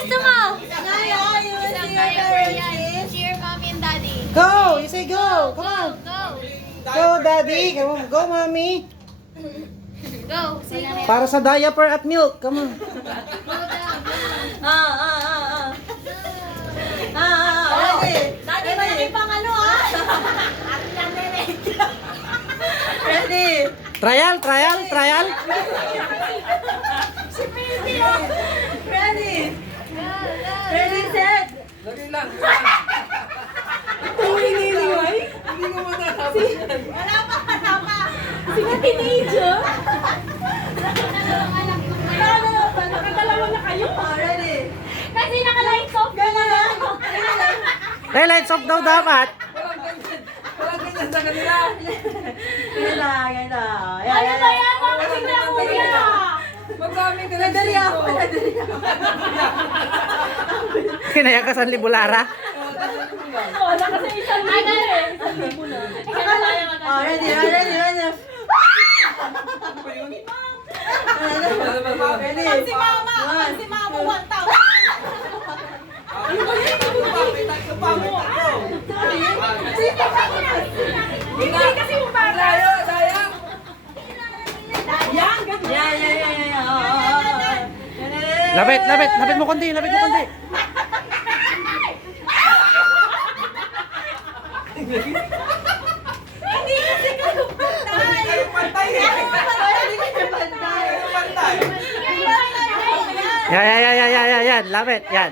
gusto mo? Cheer mommy and daddy. Go! You say go! Come on! Go. Go, daddy! Come on, go, mommy! Go. Say go. Para sa diaper at milk, come on! Daddy, malaki pang ano ah. Ready? Trial, trial, trial! Si Pete ah. Ready? Ready, set? Lagi lang. Ito hiniliway? Hindi ko matatapos yan. Wala pa. Sige, teenager. Nakadalawa na kayo. Ready? Kasi naka-lights off ka na. Hey, lights off daw dapat! Walang ganyan. Walang ganyan sa kanila. Ganda. Ano ba yan? Kasi na kuya. Magkami ka lang Nadali ako. Kinaya ka sa Libulara? Wala kasi isang libo eh. Ready. Ready? Si Mama 1,000. Hindi kasi yung bata. Daya, daya. Yan, ganyan. Yan. Lapit mo konti, lapit mo konti! Hindi kasi kayo pantay. Pantay eh. Hindi kayo pantay. Pantay. Yan, lapit, yan.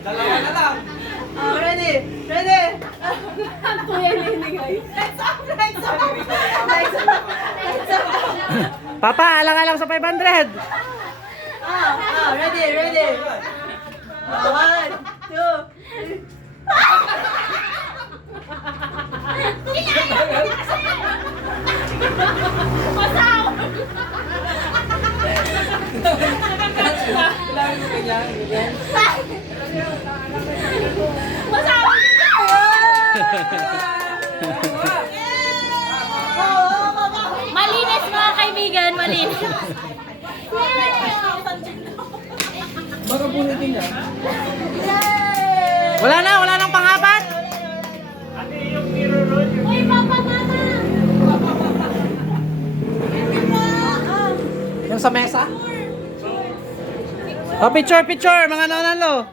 Dalawa na lang. Ready? Kuya linigay. Lights off. Papa, alang-alang sa 500! Ready? 1, 2. Kailangan ko ganyan, ganyan. Malinis mga kaibigan, malinis. Baka punitin niya. Wala nang pangapat! Uy, papa, mama. Yung sa mesa? Oh, picture, mga nanalo!